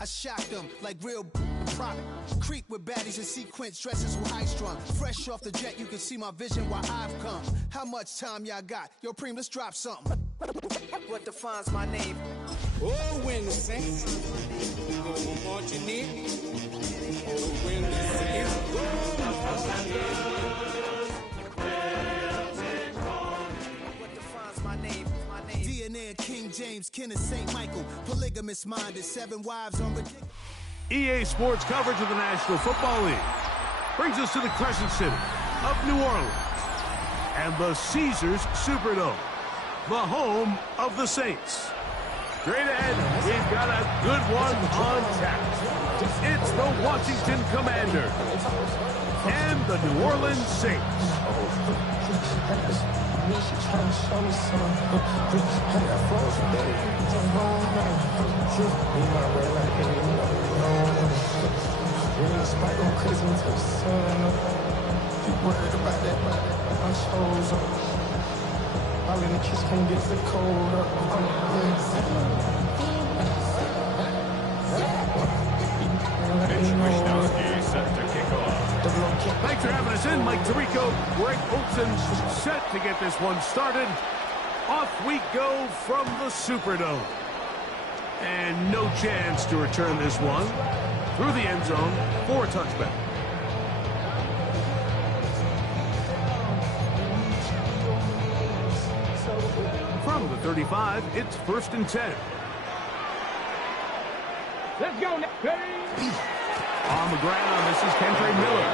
I shocked them like real product. Creep with baddies in sequence, dresses with high strung. Fresh off the jet, you can see my vision while I've come. How much time y'all got? Yo, Preem, let's drop something. What defines my name? Oh, when the saints go marching in. Oh, when the saints go marching in. What defines my name? DNA of King James, kin of St. Michael. Polygamous minded, 7 wives on ridiculous. EA Sports coverage of the National Football League brings us to the Crescent City of New Orleans and the Caesars Superdome, the home of the Saints. Straight ahead, we've got a good one on tap. It's the Washington Commanders and the New Orleans Saints. All in the kiss can't get the cold up. Thanks for having us in, Mike Tirico. Greg Olson set to get this one started. Off we go from the Superdome. And no chance to return this one through the end zone for a touchback. From the 35, it's 1st and 10. Let's go, Nick. On the ground, this is Kendra Miller.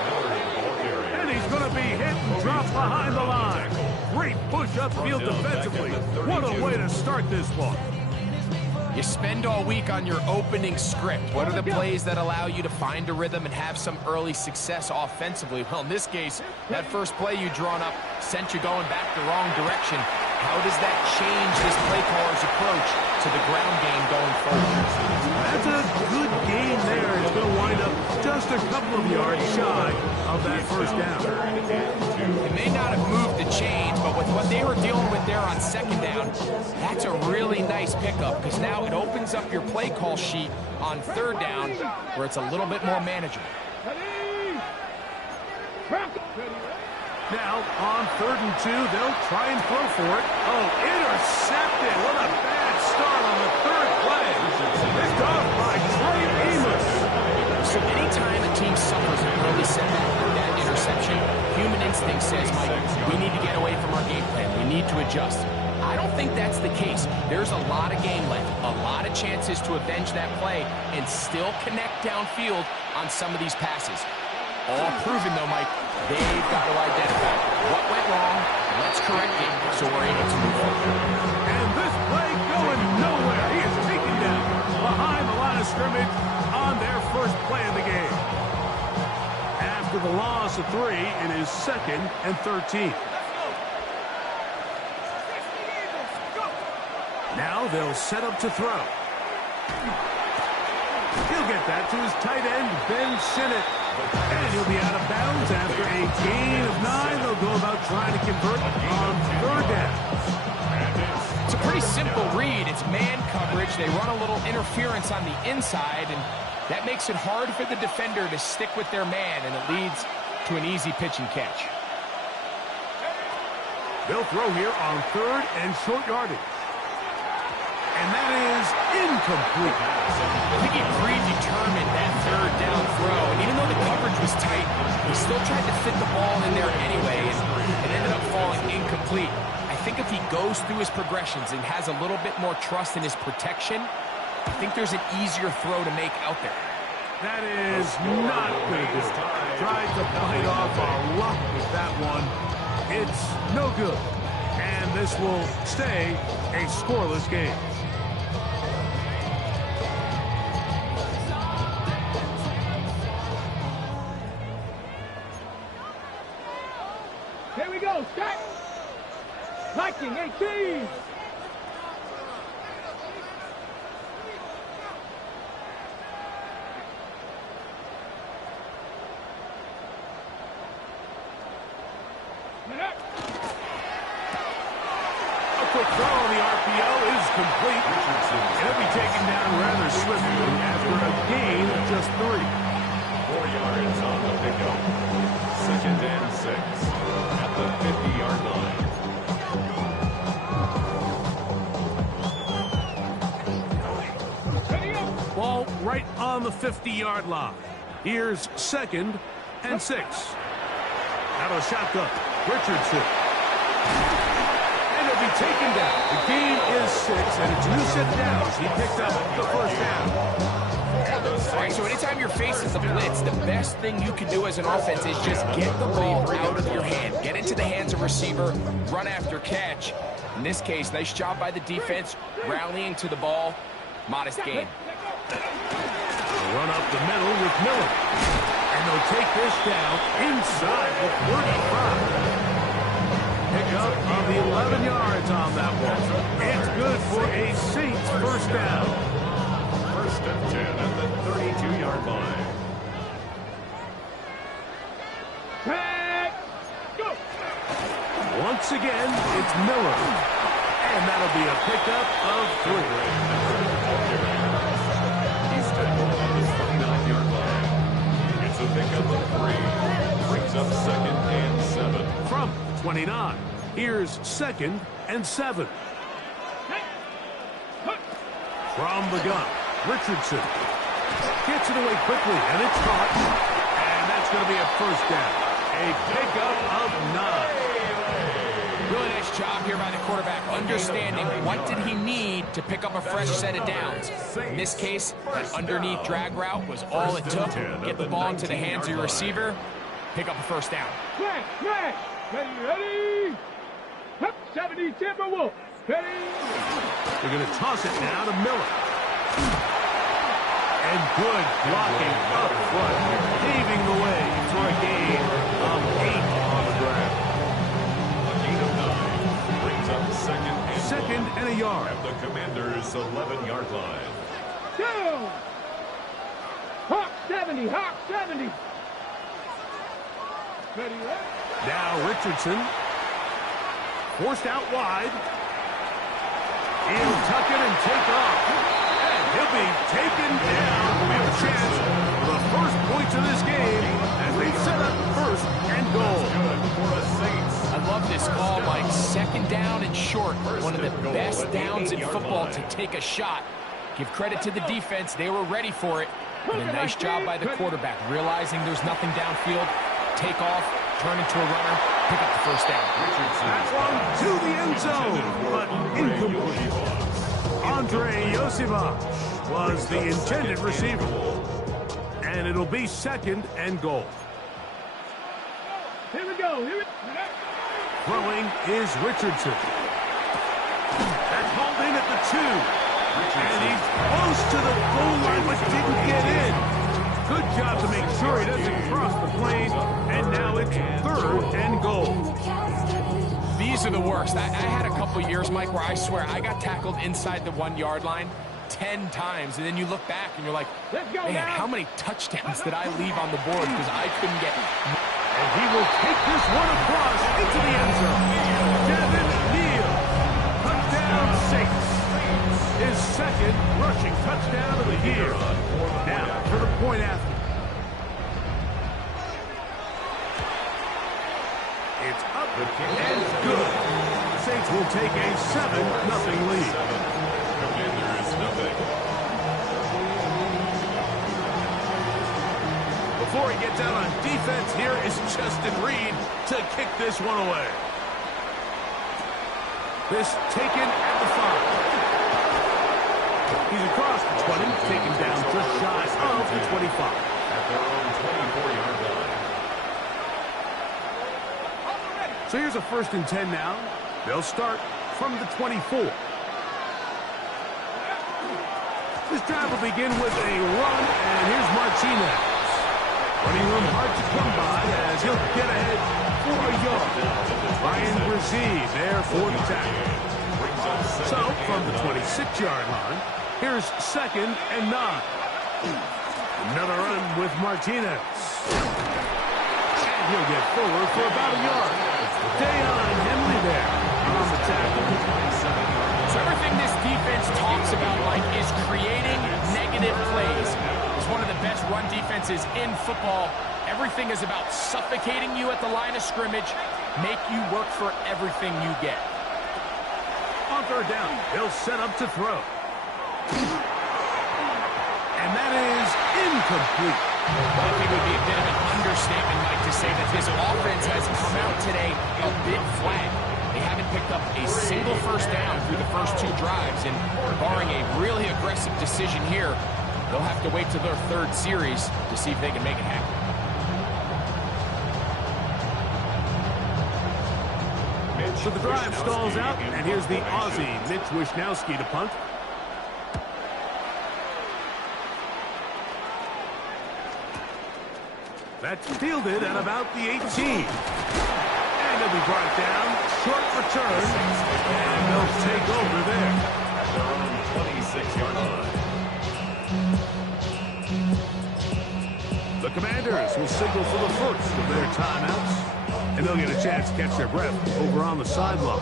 And he's going to be hit and dropped behind the line. Great push upfield defensively. What a way to start this one. You spend all week on your opening script. What are the plays that allow you to find a rhythm and have some early success offensively? Well, in this case, that first play you drawn up sent you going back the wrong direction. How does that change this play caller's approach to the ground game going forward? That's a good game there. It's going to wind up just a couple of yards shy of that first down. It may not have moved the chains, but with what they were dealing with there on 2nd down, that's a really nice pickup because now it opens up your play call sheet on 3rd down where it's a little bit more manageable. Now, on 3rd and 2, they'll try and throw for it. Oh, intercepted. What a bad start on the 3rd play. Picked off by Trey Amos. So anytime a team suffers an early setback with that interception, human instinct says, Mike, we need to get away from our game plan. We need to adjust. I don't think that's the case. There's a lot of game left, a lot of chances to avenge that play and still connect downfield on some of these passes. All proven, though, Mike, they've got to identify what went wrong, let's correct it so we're able to move forward. And this play going nowhere. He is taken down behind the line of scrimmage on their first play of the game. After the loss of 3, it is 2nd and 13. Now they'll set up to throw. He'll get that to his tight end, Ben Sinnott. And he'll be out of bounds after a gain of 9. They'll go about trying to convert on 3rd down. It's a pretty simple read. It's man coverage. They run a little interference on the inside, and that makes it hard for the defender to stick with their man, and it leads to an easy pitch and catch. They'll throw here on 3rd and short yardage. And that is incomplete. I think he predetermined that 3rd down throw, and even though the coverage was tight, he still tried to fit the ball in there anyway, and it ended up falling incomplete. I think if he goes through his progressions and has a little bit more trust in his protection, I think there's an easier throw to make out there. That is not going to do it. Tried to bite off a lot with that one. It's no good. And this will stay a scoreless game. Here we go, start. Viking 18. A quick throw on the RPO is complete. It'll be taken down rather swiftly after a Ball right on the 50-yard line. Here's 2nd and 6. Out of the shotgun, Richardson. And it'll be taken down. The gain is 6, and it's a new set of downs. He picked up the first down. All right, so anytime you're facing the blitz, the best thing you can do as an offense is just get the ball out of your hand. Get into the hands of receiver, run after catch. In this case, nice job by the defense, rallying to the ball. Modest gain. Run up the middle with Miller. And they'll take this down inside the 35. Pick up of the 11 yards on that one. It's good for a Saints first down. 1st and 10 at the 32-yard line. Go! Once again, it's Miller. And that'll be a pickup of 3. He's tackled on the 29-yard line. It's a pickup of 3. Brings up 2nd and 7. From 29, here's 2nd and 7. From the gun, Richardson gets it away quickly, and it's caught. And that's going to be a first down. A pickup of 9. Really nice job here by the quarterback, understanding what did he need to pick up a fresh set of downs. In this case, that underneath drag route was all it took. Get the ball into the hands of your receiver, pick up a first down. Ready, ready! Up, 70 Timberwolves! Ready! They're going to toss it now to Miller. And good blocking up front, paving the way for a gain of 8 on the ground. A gain of 9 brings up 2nd and a yard. At the Commanders' 11-yard line. Down! Hawk 70, Hawk 70! Ready, ready? Now Richardson, forced out wide. He'll tuck it and take off. And he'll be taken down. We have a chance for the first points of this game as they set up 1st and goal. Good for the Saints. I love this call, Mike. 2nd down and short. One of the best downs in football to take a shot. Give credit to the defense. They were ready for it. And a nice job by the quarterback, realizing there's nothing downfield. Take off, turn into a runner, pick up the first down. That's one to the end zone, but incomplete. Andre Yosivach was the intended receiver. And it'll be 2nd and goal. Here we go, here we go. Throwing is Richardson. That's hauled in at the 2. And he's close to the goal line, but didn't get in. Good job to make sure he doesn't cross the plane. And now it's 3rd and goal. These are the worst. I had a couple years, Mike, where I swear I got tackled inside the 1-yard line 10 times. And then you look back and you're like, man, how many touchdowns did I leave on the board because I couldn't get... And he will take this one across into the end zone. Devin Neal. Touchdown Saints. His 2nd rushing touchdown of the year. Now for the point after. It's up and good. The Saints will take a 7-0 lead. Commanders nothing. Before he gets out on defense, here is Justin Reed to kick this one away. This taken at the 5. He's across the 20, taken down just shy of the 25. At their own 24-yard line. So here's a 1st and 10 now. They'll start from the 24. This drive will begin with a run, and here's Martinez. Running room hard to come by as he'll get ahead for a yard. Ryan Brzee there for the tackle. So from the 26-yard line, here's 2nd and 9. Another run with Martinez. And he'll get forward for about a yard. Dayon Henley there on the tackle. So everything this defense talks about, Mike, is creating negative plays. It's one of the best run defenses in football. Everything is about suffocating you at the line of scrimmage, make you work for everything you get. On 3rd down, they'll set up to throw. incomplete. Well, I think it would be a bit of an understatement, Mike, to say that this offense has come out today a bit flat. They haven't picked up a single first down through the first 2 drives, and barring a really aggressive decision here, they'll have to wait till their 3rd series to see if they can make it happen. So the drive stalls out, and here's the Aussie, Mitch Wishnowsky, to punt. That's fielded at about the 18. And it'll be brought down. Short return. And they'll take over there. At their own 26-yard line. The Commanders will signal for the first of their timeouts. And they'll get a chance to catch their breath over on the sideline.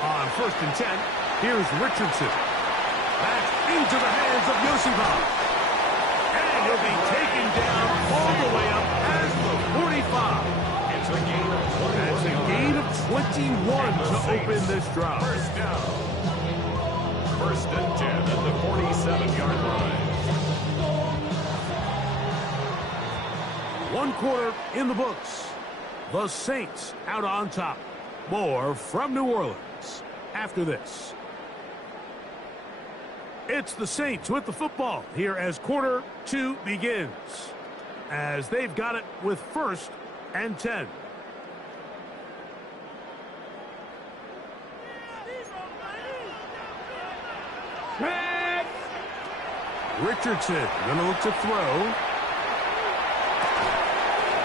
On 1st and 10, here's Richardson. That's into the hands of Yosifov. And he'll be taken down all the way up as the 45. It's a gain of 21. That's a gain of 21 to open this drive. First down. 1st and 10 at the 47-yard line. 1 quarter in the books. The Saints out on top. More from New Orleans after this. It's the Saints with the football here as quarter 2 begins. As they've got it with 1st and 10. Richardson gonna look to throw.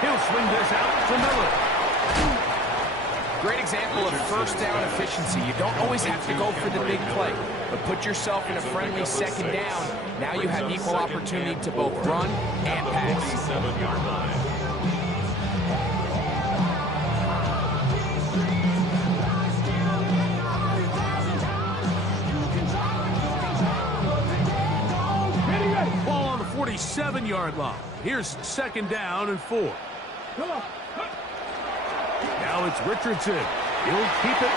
He'll swing this out to Miller. Great example of first down efficiency. You don't always have to go for the big play, but put yourself in a friendly 2nd down. Now you have equal opportunity to both run and pass. 47-yard line. Ball on the 47-yard line. Here's 2nd down and 4. Now it's Richardson. He'll keep it.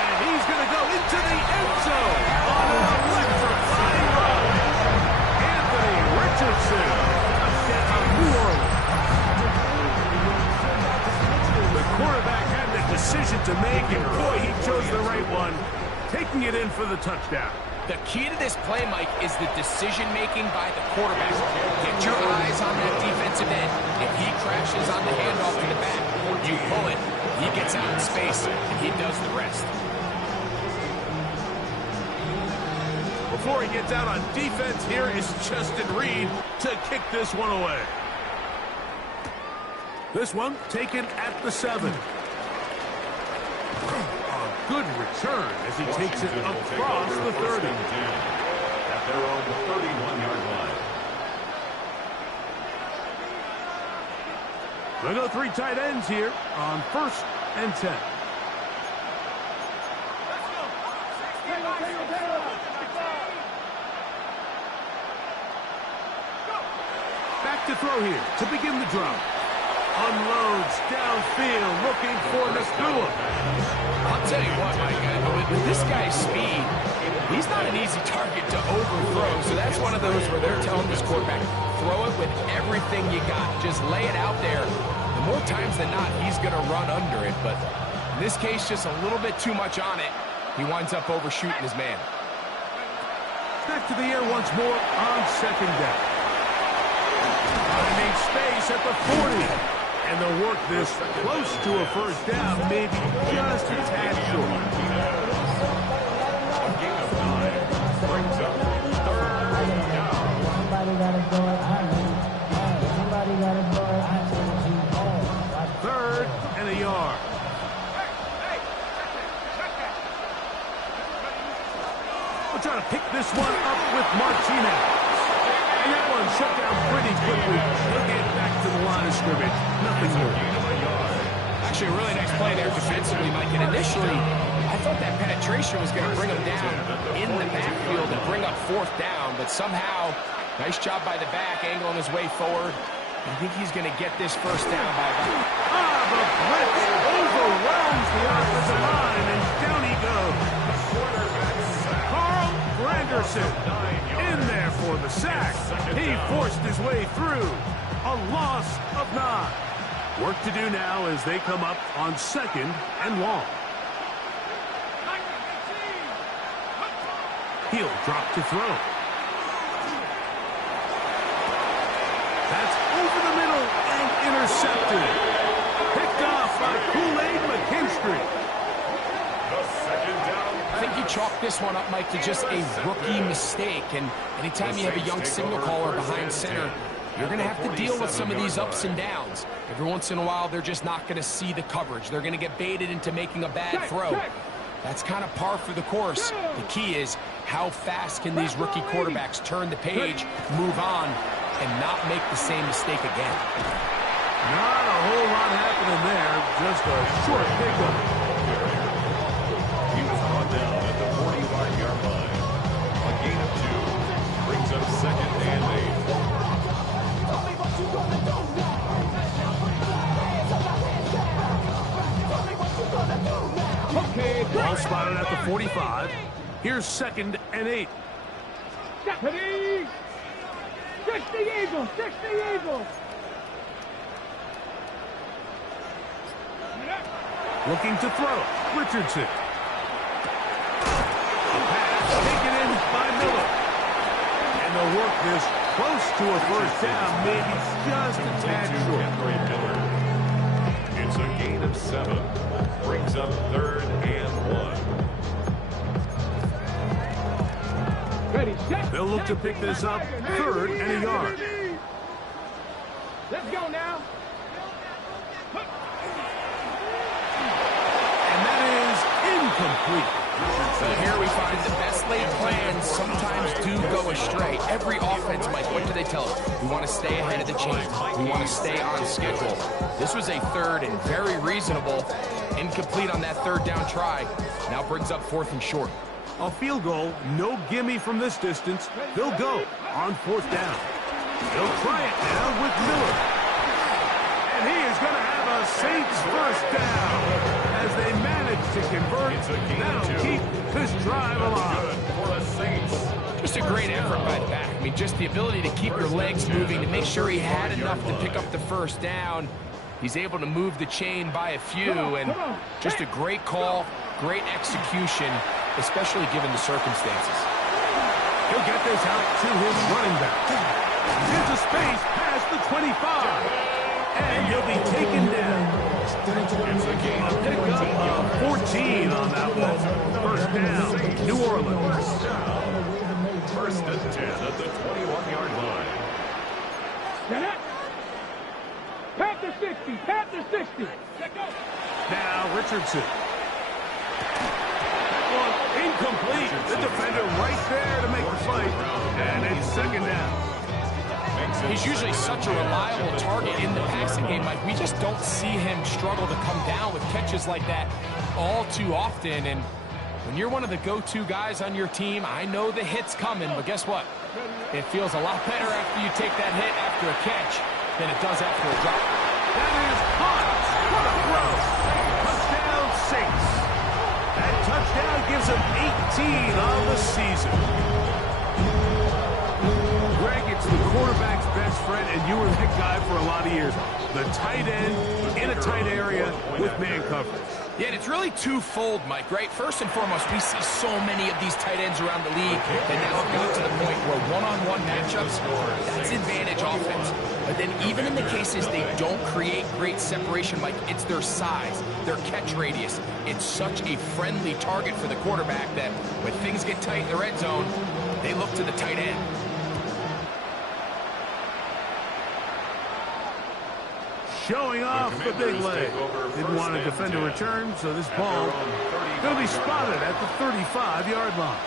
And he's going to go into the end zone on an electrifying run. Anthony Richardson. Touchdown, New Orleans. The quarterback had the decision to make, and boy, he chose the right one, taking it in for the touchdown. The key to this play, Mike, is the decision-making by the quarterback. Get your eyes on that defensive end. If he crashes on the handoff to the back, you pull it, he gets out in space, and he does the rest. Before he gets out on defense, here is Justin Reed to kick this one away. This one taken at the 7. Good return as he takes it across the 30. At their own 31-yard line. They'll go 3 tight ends here on 1st and 10. Back to throw here to begin the drive. Unloads downfield looking for McClure. I'll tell you what, Mike, with this guy's speed, he's not an easy target to overthrow. So that's one of those where they're telling this quarterback, throw it with everything you got. Just lay it out there. The more times than not, he's going to run under it. But in this case, just a little bit too much on it. He winds up overshooting his man. Back to the air once more on 2nd down. Finding space at the 40. And they'll work this close to a first down, maybe just a tad short. A gain of 9 brings up 3rd down. Somebody gotta go it. Somebody gotta go it. 3rd and a yard. We'll try to pick this one up with Martinez. And that one shut down pretty quickly. He'll get back to the line of scrimmage. Nothing more. Actually, a really nice play there defensively, Mike. And initially, I thought that penetration was going to bring him down in the backfield and bring up 4th down. But somehow, nice job by the back, angling his way forward. I think he's going to get this 1st down by about... The blitz overwhelms the offensive line, and down he goes. Carl Granderson in there for the sack. He forced his way through. A loss of 9. Work to do now as they come up on 2nd and long. He'll drop to throw. That's over the middle and intercepted. Picked off by Kool-Aid McKinstry. I think you chalk this one up, Mike, to just a rookie mistake. And anytime you have a young signal caller behind center, you're going to have to deal with some of these ups and downs. Every once in a while, they're just not going to see the coverage. They're going to get baited into making a bad throw. That's kind of par for the course. The key is how fast can these rookie quarterbacks turn the page, move on, and not make the same mistake again. Not a whole lot happening there. Just a short pickup. He was brought down at the 41-yard line. A gain of 2 brings up 2nd and 8. Ball spotted at the 45. Here's 2nd and 8. Ready? 60 Eagles, 60 Eagles. Looking to throw. Richardson. A pass taken in by Miller. And they'll work this close to a 1st down, maybe just a tad short. It's a gain of 7. Brings up 3rd and 1. Ready, set. They'll look to pick this up 3rd and a yard. Let's go now. And that is incomplete. So here we find the best laid plans sometimes do go astray. Every offense, Mike, what do they tell us? We want to stay ahead of the chain. We want to stay on schedule. This was a 3rd and very reasonable. Incomplete on that 3rd down try. Now brings up 4th and short. A field goal, no gimme from this distance. They'll go on 4th down. They'll try it now with Miller. And he is going to have a Saints 1st down as they manage to convert. Now keep this drive alive. For the Saints. Just a great effort by the back. I mean, just the ability to keep your legs moving to make sure he had enough to pick up the 1st down. He's able to move the chain by a few, and just a great call, great execution, especially given the circumstances. He'll get this out to his running back. Into space past the 25. And he'll be taken down. A pickup of 14 on that one. 1st down, New Orleans. 1st and 10 at the 21-yard line. Panther 60, Panther 60. Now Richardson. That one incomplete. The defender right there to make the fight. And it's 2nd down. He's usually such a reliable target in the passing game, Mike. We just don't see him struggle to come down with catches like that all too often. And when you're one of the go-to guys on your team, I know the hit's coming, but guess what? It feels a lot better after you take that hit after a catch than it does after a drop. That is hot. What a throw. Touchdown Saints. That touchdown gives them 18 on the season. Greg, it's the quarterback's best friend, and you were that guy for a lot of years. The tight end in a tight area with man coverage. Yeah, and it's really twofold, Mike, right? First and foremost, we see so many of these tight ends around the league that now have got to the point where one-on-one matchups, that's advantage offense. But then even in the cases they don't create great separation, Mike, it's their size, their catch radius. It's such a friendly target for the quarterback that when things get tight in the red zone, they look to the tight end. Showing off the big leg. Didn't want to defend a return, so this ball going to be spotted at the 35-yard line.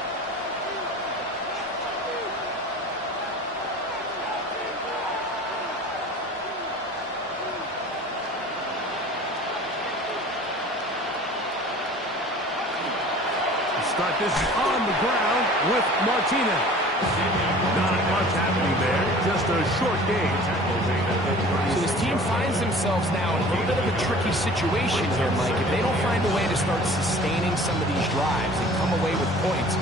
start this on the ground with Martinez. Not much happening there, just a short game. So this team finds themselves now in a little bit of a tricky situation here, Mike. If they don't find a way to start sustaining some of these drives and come away with points,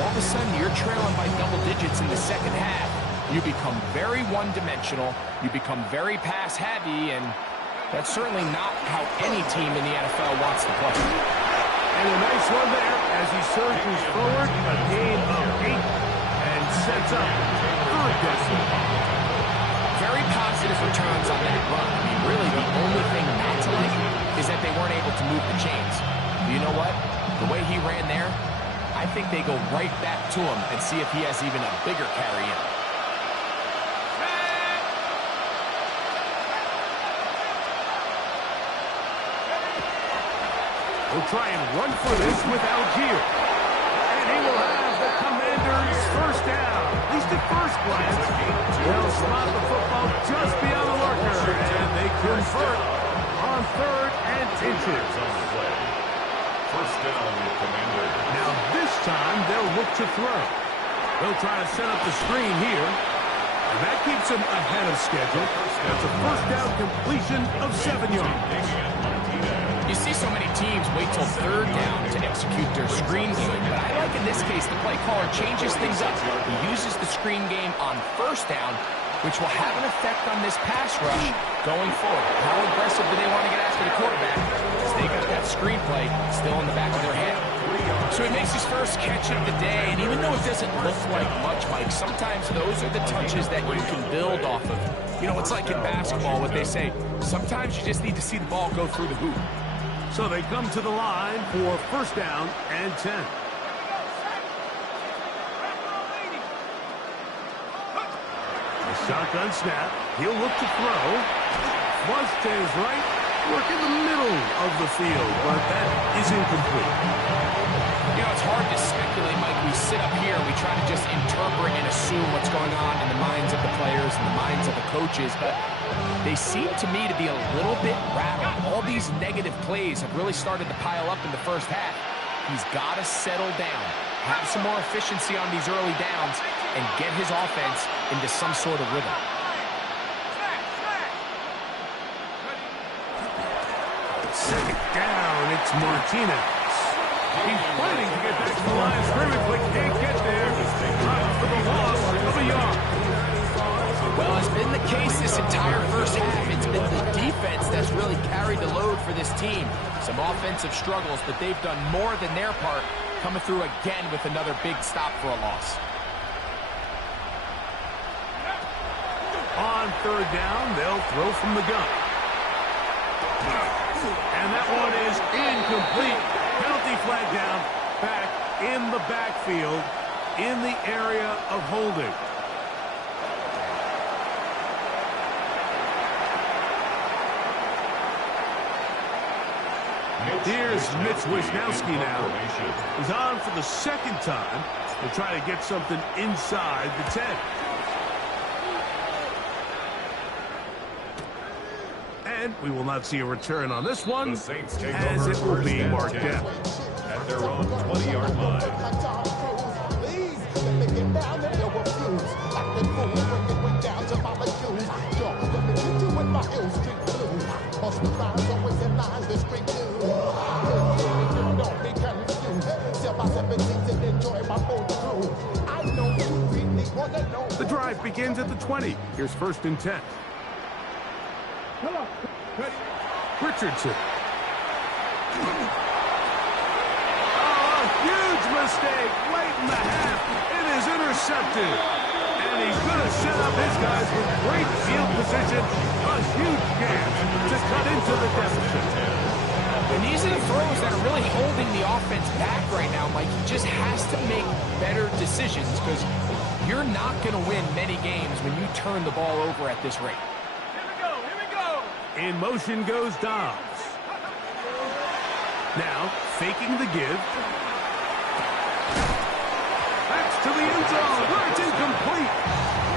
all of a sudden you're trailing by double digits in the second half. You become very one-dimensional, you become very pass-heavy, and that's certainly not how any team in the NFL wants to play. And a nice one there as he surges forward, a gain of 8, and sets up third down. Very positive returns on that run. I mean, really, the only thing not to like is that they weren't able to move the chains. But you know what? The way he ran there, I think they go right back to him and see if he has even a bigger carry in. We'll try and run for this with Algier. And he will have the Commanders' first down. At least at first glance. They'll spot the football just beyond the marker. And they convert on 3rd and inches. First down, Commander. Now this time they'll look to throw. They'll try to set up the screen here. And that keeps them ahead of schedule. That's a first down completion of 7 yards. You see so many teams wait till 3rd down to execute their screen game, but I like in this case the play caller changes things up. He uses the screen game on 1st down, which will have an effect on this pass rush going forward. How aggressive do they want to get after the quarterback? Because they got that screenplay still in the back of their head. So he makes his first catch of the day, and even though it doesn't look like much, Mike, sometimes those are the touches that you can build off of. You know, it's like in basketball, what they say, sometimes you just need to see the ball go through the hoop. So they come to the line for first down and 10. A shotgun snap. He'll look to throw. Flush to his right. Work in the middle of the field, but that is incomplete. You know, it's hard to speculate, Mike. We sit up here, we try to just interpret and assume what's going on in the minds of the players and the minds of the coaches, but they seem to me to be a little bit rattled. All these negative plays have really started to pile up in the first half. He's got to settle down, have some more efficiency on these early downs, and get his offense into some sort of rhythm. Second down, it's Martinez. He's fighting to get back to the line of scrimmage, but can't get there. Dropped for the loss of a yard. Well, it's been the case this entire first half. It's been the defense that's really carried the load for this team. Some offensive struggles, but they've done more than their part, coming through again with another big stop for a loss. On 3rd down, they'll throw from the gun. And that one is incomplete. Penalty flag down, back in the backfield, in the area of holding. Here's Mitch Wisnowski now. He's on for the 2nd time. They'll try to get something inside the 10. And we will not see a return on this one, as it will be marked down. At their own 20-yard line. The drive begins at the 20. Here's 1st and 10. Richardson. Oh, a huge mistake late in the half. It is intercepted. And he's going to set up his guys with great field position. A huge chance to cut into the deficit. And these are the throws that are really holding the offense back right now, Mike. He just has to make better decisions because you're not going to win many games when you turn the ball over at this rate. In motion goes Dobbs. Now, faking the give. Backs to the end zone, where it's incomplete.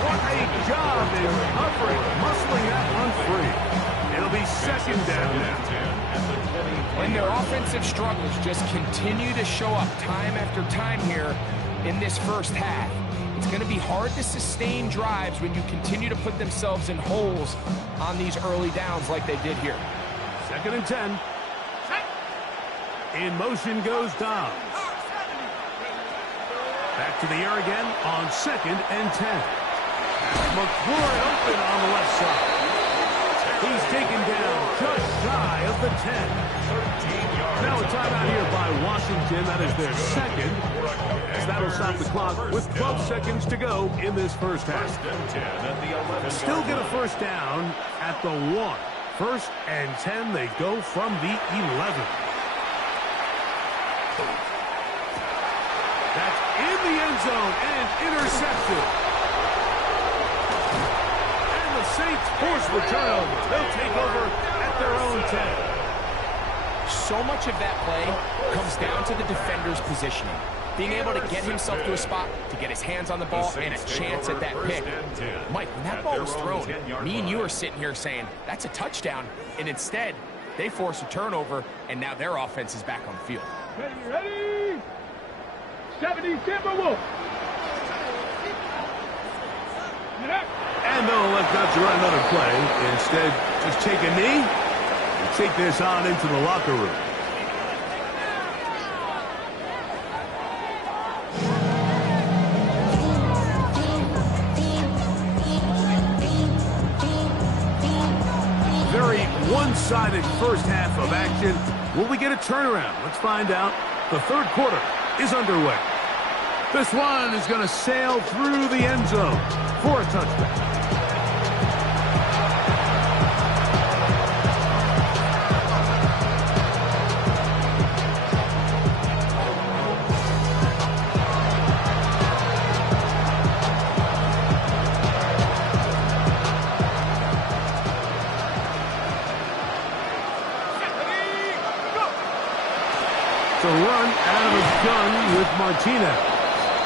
What a job in covering, muscling that one free. It'll be 2nd down now. And their offensive struggles just continue to show up time after time here in this first half. It's going to be hard to sustain drives when you continue to put themselves in holes on these early downs like they did here. 2nd and 10. In motion goes Dobbs. Back to the air again on 2nd and 10. McLaurin open on the left side. He's taken down just shy of the 10. Now a timeout here by Washington. That is their second. As that'll stop the clock with 12 seconds to go in this first half. Still get a first down at the 1. 1st and 10. They go from the 11. That's in the end zone and intercepted. And the Saints force the turnover. They'll take over at their own 10. So much of that play comes down to the defender's positioning. Being able to get himself to a spot, to get his hands on the ball, and a chance at that pick. Mike, when that ball was thrown, me and you are sitting here saying, that's a touchdown. And instead, they force a turnover, and now their offense is back on the field. Ready? 70 Timberwolves. And they'll elect not to run another play. Instead, just take a knee and take this on into the locker room. Very one-sided first half of action. Will we get a turnaround? Let's find out. The 3rd quarter is underway. This one is going to sail through the end zone for a touchdown. The run out of his gun with Martinez.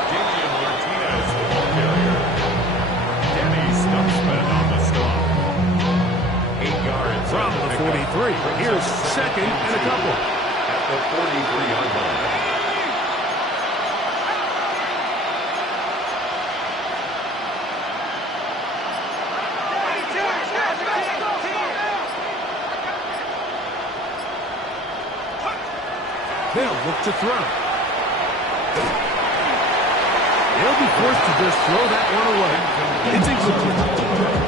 Damian Martinez, the ball carrier. Danny Stumpsman on the stop. 8 yards From the 43. Here's 2nd and a couple. At the 43-yard line. They'll look to throw. They'll be forced to just throw that one away. It's incomplete.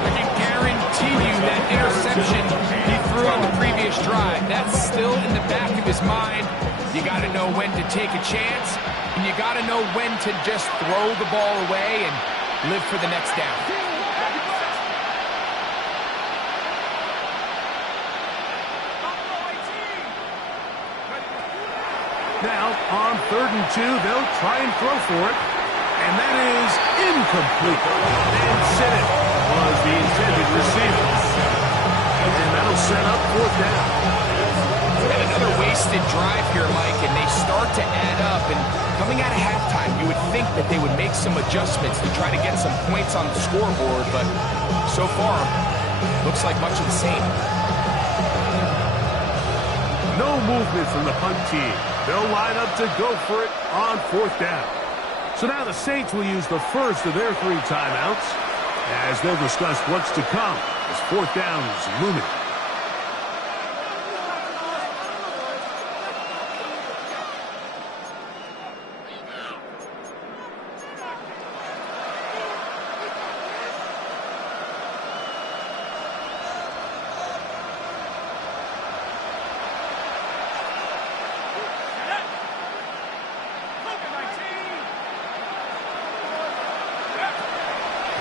I can guarantee you that interception he threw on the previous drive, that's still in the back of his mind. You got to know when to take a chance, and you got to know when to just throw the ball away and live for the next down. Now, on 3rd and 2, they'll try and throw for it. And that is incomplete. And Sinnott was the intended receiver. And that'll set up 4th down. And another wasted drive here, Mike, and they start to add up. And coming out of halftime, you would think that they would make some adjustments to try to get some points on the scoreboard. But so far, looks like much of the same. No movement from the punt team. They'll line up to go for it on 4th down. So now the Saints will use the first of their 3 timeouts as they'll discuss what's to come as 4th down is looming.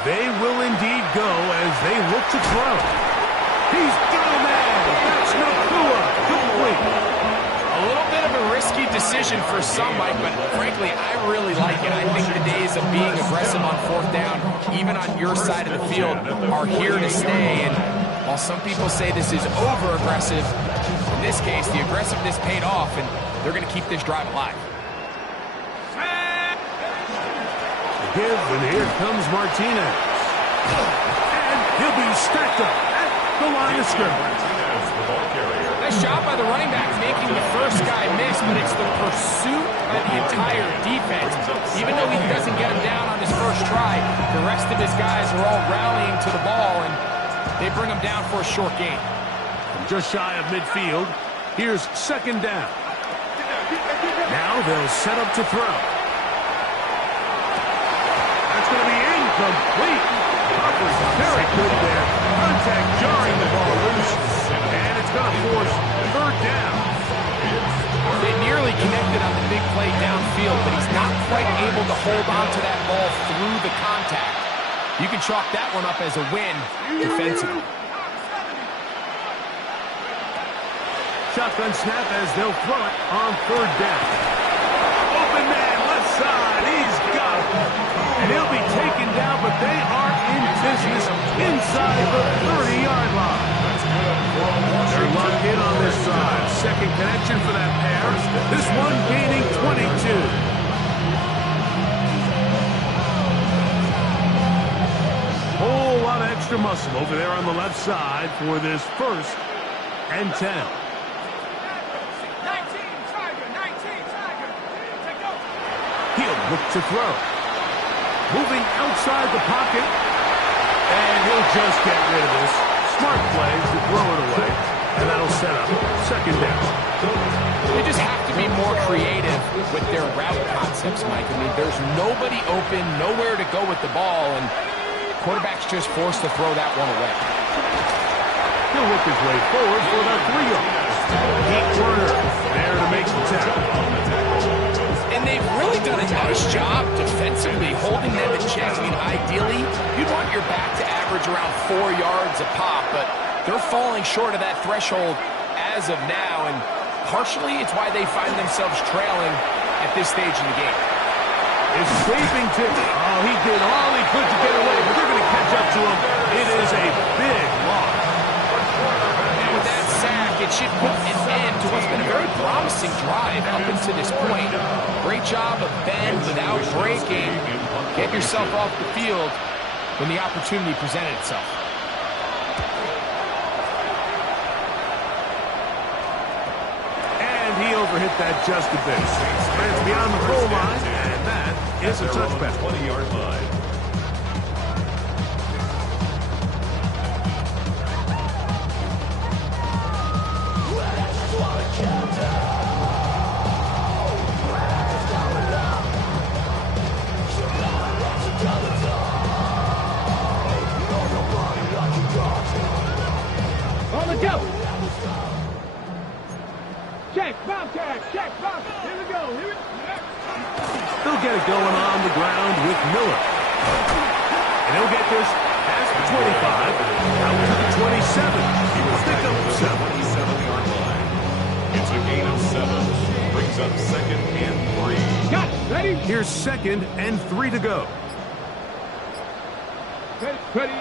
They will indeed go as they look to throw. He's got a man. That's Nakua. Complete. A little bit of a risky decision for some, Mike, but frankly, I really like it. I think the days of being aggressive on 4th down, even on your side of the field, are here to stay. And while some people say this is over-aggressive, in this case, the aggressiveness paid off, and they're going to keep this drive alive. Give, and here comes Martinez. And he'll be stacked up at the line of scrimmage. Martinez, the ball carrier. Nice job by the running back making the first guy miss, but it's the pursuit by the entire defense. Even though he doesn't get him down on his first try, the rest of his guys are all rallying to the ball, and they bring him down for a short gain. Just shy of midfield. Here's second down. Now they'll set up to throw. That's going to be incomplete. Coverage very good there. Contact jarring the ball loose. And it's going to force third down. They nearly connected on the big play downfield, but he's not quite able to hold on to that ball through the contact. You can chalk that one up as a win defensively. Shotgun snap as they'll throw it on third down. Open man, left side, he's got it. And he'll be taken down, but they are in business inside the 30-yard line. They're locked in on this side. Second connection for that pair. This one gaining 22. Whole lot of extra muscle over there on the left side for this first and 10. He'll look to throw. Moving outside the pocket. And he'll just get rid of this. Smart play to throw it away. And that'll set up second down. They just have to be more creative with their route concepts, Mike. I mean, there's nobody open, nowhere to go with the ball, and quarterback's just forced to throw that one away. He'll work his way forward for about 3 yards. Heat Turner there to make the tackle. And they've really done a nice job defensively holding them in check. I mean, ideally, you'd want your back to average around 4 yards a pop, but they're falling short of that threshold as of now, and partially it's why they find themselves trailing at this stage in the game. Escaping to, oh, he did all he could to get away, but they're going to catch up to him. It is a big loss. And with that sack, it should put an end to what's been a very promising drive up until this point. Great job of bend without breaking. Get yourself off the field when the opportunity presented itself. And he overhit that just a bit. It's beyond the goal line, and that is a touchback. 20-yard line. On the go. Check, Bobcat, check, Bobcat. Here we go, here we go. They'll get it going on the ground with Miller. And he'll get this past the 25, out to the 27. He will pick up 7. 27-yard line. It's a gain of 7. Brings up second and 3. Got it, ready? Here's second and 3 to go. Ready.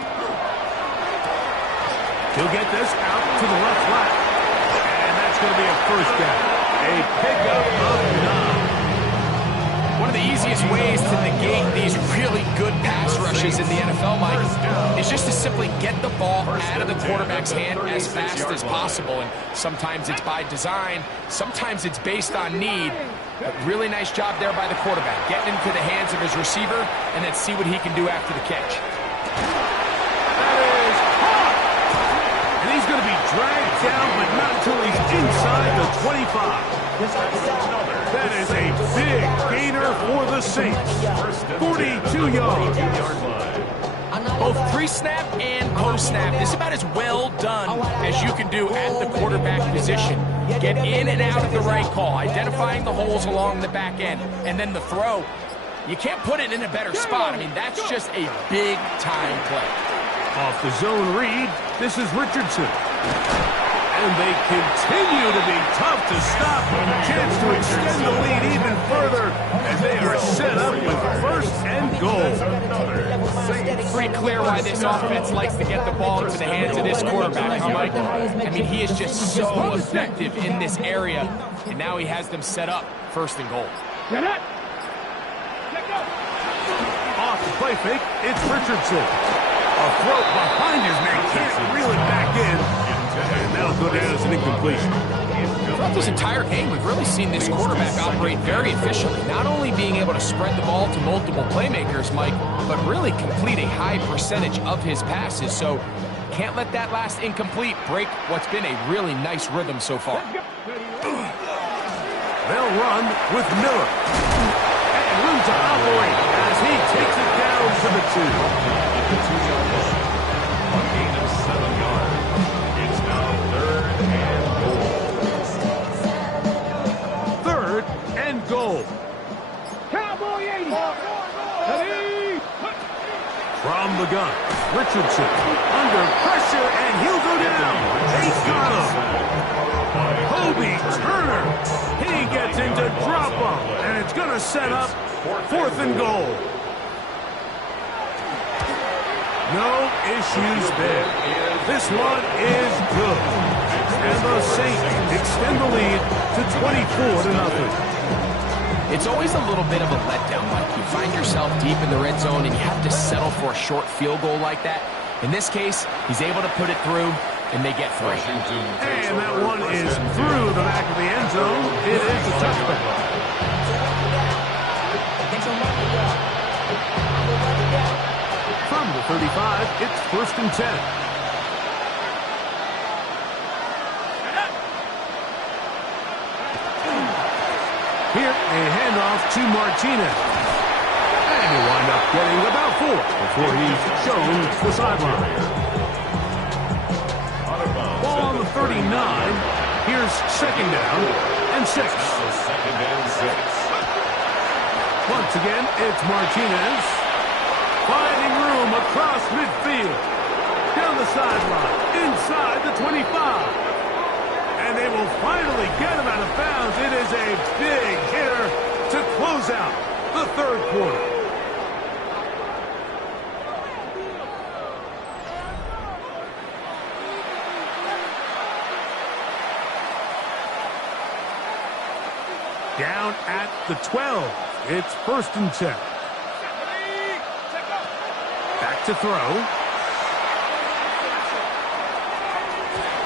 He'll get this out to the left flat. And that's going to be a first down. A pickup of 9. One of the easiest ways to negate these really good pass rushes in the NFL, Mike, is just to simply get the ball out of the quarterback's hand as fast as possible. And sometimes it's by design, sometimes it's based on need. But really nice job there by the quarterback, getting into the hands of his receiver, and then see what he can do after the catch. He's going to be dragged down, but not until he's inside the 25. That is a big gainer for the Saints. 42 yards. Both pre-snap and post-snap, this is about as well done as you can do at the quarterback position. Get in and out of the right call, identifying the holes along the back end, and then the throw. You can't put it in a better spot. I mean, that's just a big-time play. Off the zone read, this is Richardson. And they continue to be tough to stop. Chance to extend the lead even further as they are set up with first and goal. Pretty clear why this offense likes to get the ball into the hands of this quarterback, huh, Mike? I mean, he is just so effective in this area, and now he has them set up first and goal. Off the play fake, it's Richardson. A throw behind his man, can't reel it back in. And that'll go down as an incompletion. Throughout this entire game, we've really seen this quarterback operate very efficiently, not only being able to spread the ball to multiple playmakers, Mike, but really complete a high percentage of his passes. So can't let that last incomplete break what's been a really nice rhythm so far. They'll run with Miller. And room to operate as he takes it down to the 2. At the 2-yard line. A gain of 7 yards. It's now 3rd and goal. 3rd and goal. Cowboy 80. Ready. From the gun, Richardson under pressure, and he'll go down. He's got him. Kobe Turner. He gets into drop-up, and it's going to set up 4th and goal. No issues there. This one is good. And the Saints extend the lead to 24-0. It's always a little bit of a letdown, Mike. You find yourself deep in the red zone and you have to settle for a short field goal like that. In this case, he's able to put it through, and they get 3. And that one is through the back of the end zone. It is a touchback. From the 35, it's 1st and 10. Here, a handoff to Martinez. And he'll wind up getting about 4 before he's shown the sideline. Ball on the 39. Here's 2nd down and 6. Once again, it's Martinez. Finding room across midfield. Down the sideline. Inside the 25. And they will finally get him out of bounds. It is a big hitter to close out the 3rd quarter. Down at the 12. It's 1st and 10. Back to throw.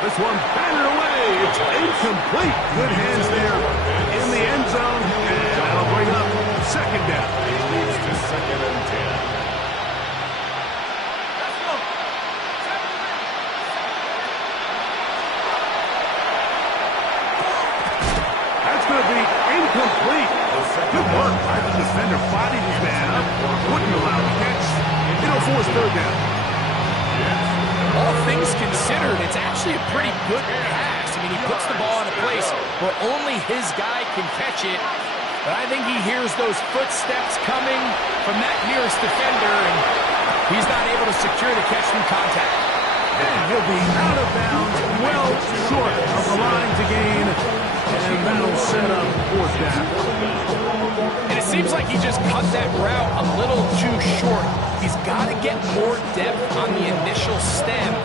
This one batted away. It's incomplete. Good hands there in the end zone. And that'll bring up 2nd down. It leads to 2nd and 10. That's going to be incomplete. Good work by the defender fighting his man up. Wouldn't allow the catch. It'll force 3rd down. All things considered, it's actually a pretty good pass. I mean, he puts the ball in a place where only his guy can catch it. But I think he hears those footsteps coming from that nearest defender, and he's not able to secure the catch through contact. And he'll be out of bounds, well short of the line to gain. And that'll set up 4th down. And it seems like he just cut that route a little too short. He's got to get more depth on the initial stem,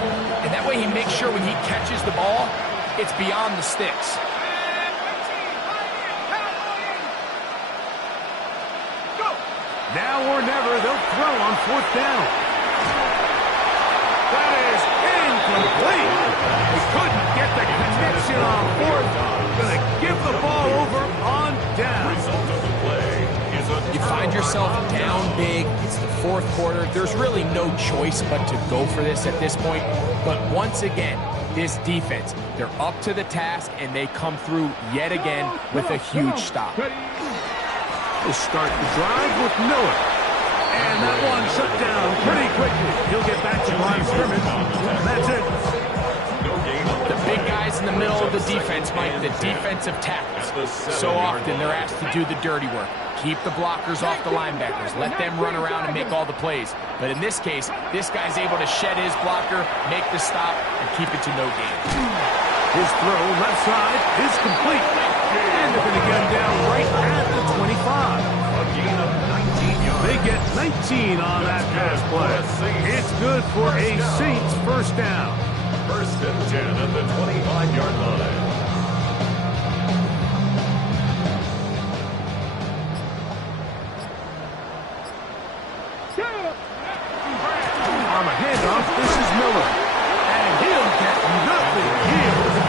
and that way he makes sure when he catches the ball, it's beyond the sticks. Now or never, they'll throw on 4th down. That is incomplete. He couldn't get the connection on 4th. Going to give the ball over on down. Result of the play is a You find yourself down big. It's the 4th quarter. There's really no choice but to go for this at this point. But once again, this defense, they're up to the task, and they come through yet again with a huge stop. We'll start the drive with Miller. And that one shut down pretty quickly. He'll get back to line of scrimmage. And that's it. The big guys in the middle of the defense, Mike, the defensive tackles. So often they're asked to do the dirty work. Keep the blockers off the linebackers. Let them run around and make all the plays. But in this case, this guy's able to shed his blocker, make the stop, and keep it to no gain. His throw left side is complete. And they're going to get him down right at the 25. a gain of 19 yards. They get 19 on that pass play. It's good for a Saints 1st down. 1st and 10 at the 25-yard line. On the handoff, this is Miller. And he'll get nothing here.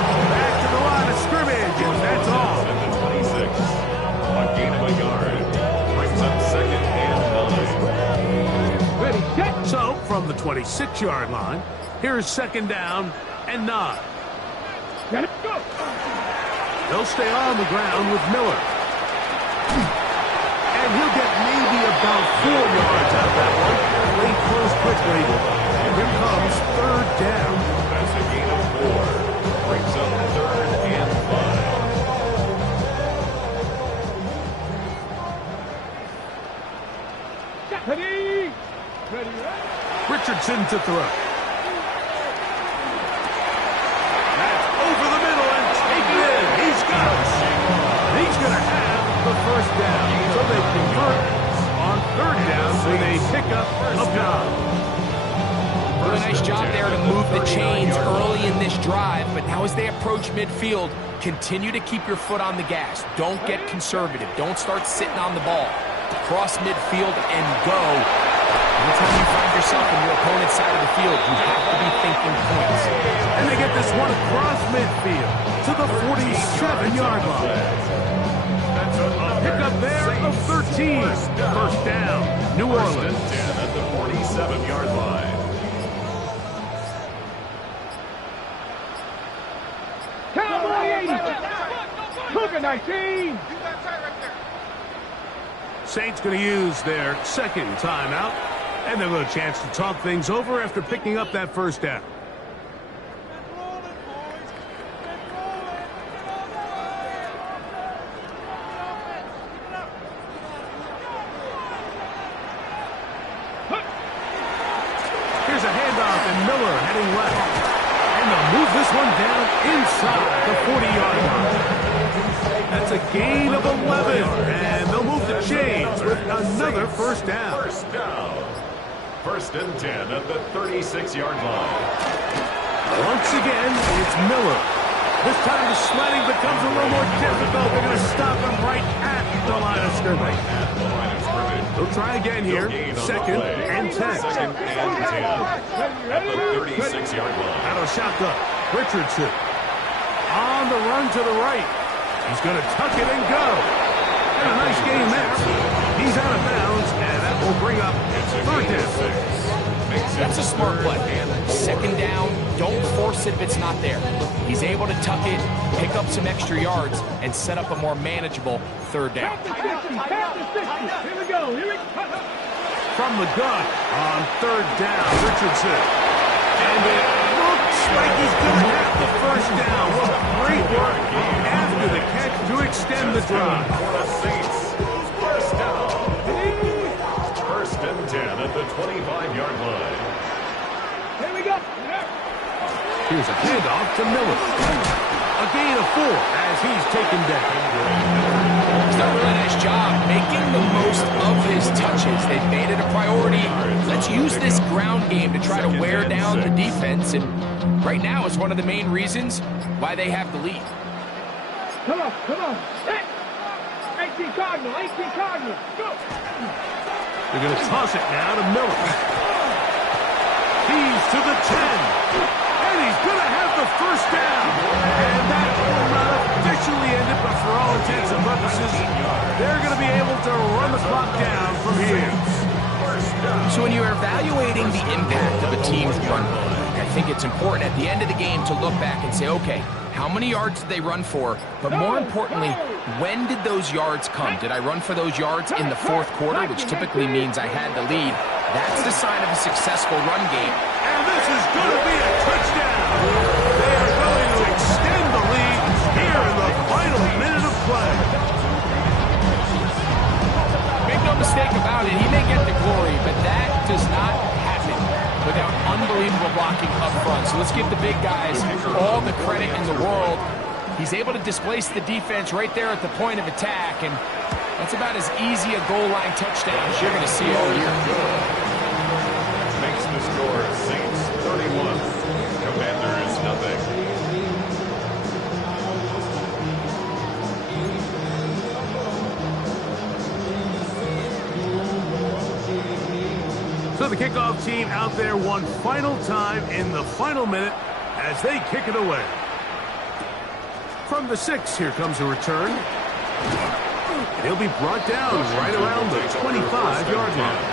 36-yard line. Here's second down and 9. Let it go. They'll stay on the ground with Miller. And he'll get maybe about 4 yards out of that one. Late close quickly. And here comes third down. That's a gain of 4. Brings up third and 5. Ready. Ready. Richardson to throw. That's over the middle and taken in. He's got it. He's going to have the first down. So they convert on third down with a pickup of 9. Really nice job there to move the chains early in this drive, but now as they approach midfield, continue to keep your foot on the gas. Don't get conservative. Don't start sitting on the ball. Cross midfield and go. Anytime you find yourself on your opponent's side of the field, you have to be thinking points. And they get this one across midfield to the 47-yard line. A pickup there of 13. First down, New Orleans. 10 at the 47-yard line. Cowboy 80. Cougar 19. Saints going to use their second timeout, and they'll get a chance to talk things over after picking up that first down. Here's a handoff, and Miller heading left. And they'll move this one down inside the 40-yard line. That's a gain of 11, and they'll move the chains with another first down. First down. First and 10 at the 36-yard line. Once again, it's Miller. This time the sledding becomes a little more difficult. They're going to stop him right at the line of scrimmage. They'll try again here. Second and 10. Second and 10 at the 36-yard line. Out of shotgun. Richardson on the run to the right. He's going to tuck it and go. And a nice game there. He's out of bounds, and that will bring up third down. That's a smart play. Second down, don't force it if it's not there. He's able to tuck it, pick up some extra yards, and set up a more manageable third down. Here we go. Here we go. From the gun on third down, Richardson. And it looks like he's going to have the first down. Well, great work after the catch to extend the drive. For the Saints, first down. First and 10 at the 25-yard line. Here we go. Here's a handoff to Miller. A gain of 4 as he's taken down. He's done a really nice job making the most of his touches. They've made it a priority. Let's use this ground game to try to wear down the defense, and right now is one of the main reasons why they have the lead. Come on, come on. Hey. 18 Cardinal, 18 Cardinal. Go. They're going to toss it now to Miller. He's to the 10. And he's going to have the first down. And that will not officially end it, but for all intents and purposes, they're going to be able to run the clock down from here. So when you're evaluating the impact of a team's run, I think it's important at the end of the game to look back and say, okay, how many yards did they run for? But more importantly, when did those yards come? Did I run for those yards in the fourth quarter, which typically means I had the lead? That's the sign of a successful run game. And this is going to be a touchdown. They are going to extend the lead here in the final minute of play. Make no mistake about it, he may get the glory, but that does not happen without unbelievable blocking up front. So let's give the big guys all the credit in the world. He's able to displace the defense right there at the point of attack, and that's about as easy a goal line touchdown as you're going to see all year. Makes the score Saints 31, Commanders nothing. So the kickoff team out there one final time in the final minute as they kick it away. From the 6, here comes a return. And he'll be brought down right around the 25-yard line.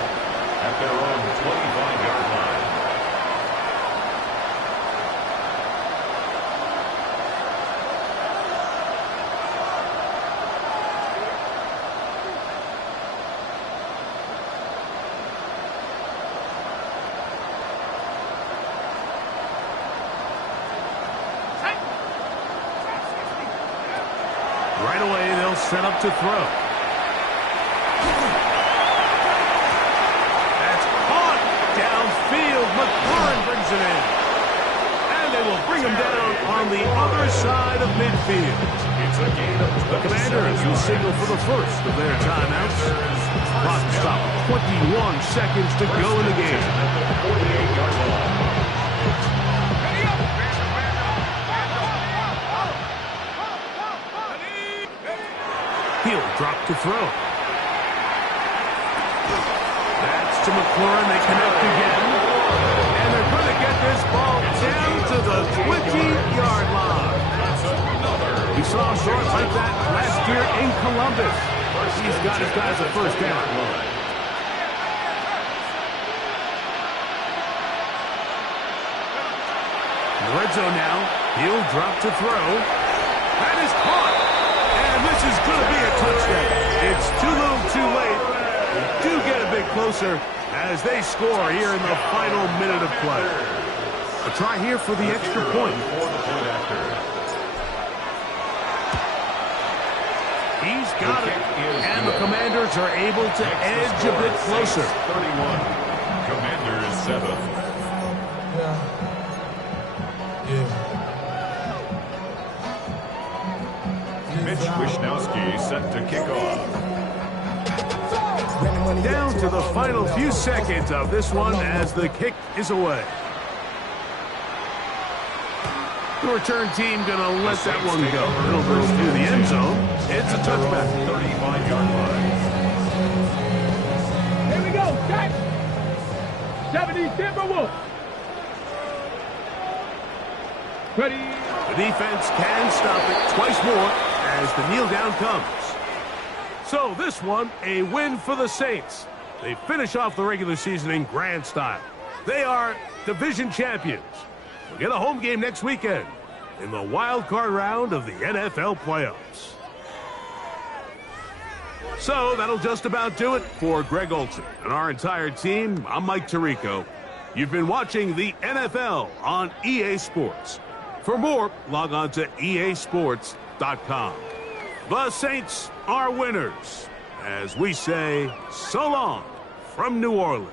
At their own 25-yard line. Right away, they'll set up to throw. That's caught downfield. McLaurin brings it in. And they will bring him down on the other side of midfield. It's a gain of 27 The Commanders will signal for the first of their timeouts. Clock stop. 21 seconds to go in the game. At the 48-yard line. He'll drop to throw. That's to McLaurin. They connect again. And they're going to get this ball down to the 20-yard line. We saw a short like that last year in Columbus. He's got his guys a first down. In the red zone now. He'll drop to throw. That is caught. And this is going to be a touchdown. It's too little too late. They do get a bit closer as they score here in the final minute of play. A try here for the extra point. He's got it. And the Commanders are able to edge a bit closer. 31. Commanders 7. Mitch Wishnowsky set to kick off. Down to the final few seconds of this one as the kick is away. The return team going to let that one go. It'll go through the end zone. It's a touchback. 35-yard line. Here we go, set. 70 Timberwolves. Ready. The defense can stop it twice more as the kneel down comes. So this one, a win for the Saints. They finish off the regular season in grand style. They are division champions. We'll get a home game next weekend in the wild card round of the NFL playoffs. So that'll just about do it for Greg Olson and our entire team. I'm Mike Tirico. You've been watching the NFL on EA Sports. For more, log on to easports.com. The Saints are winners, as we say so long from New Orleans.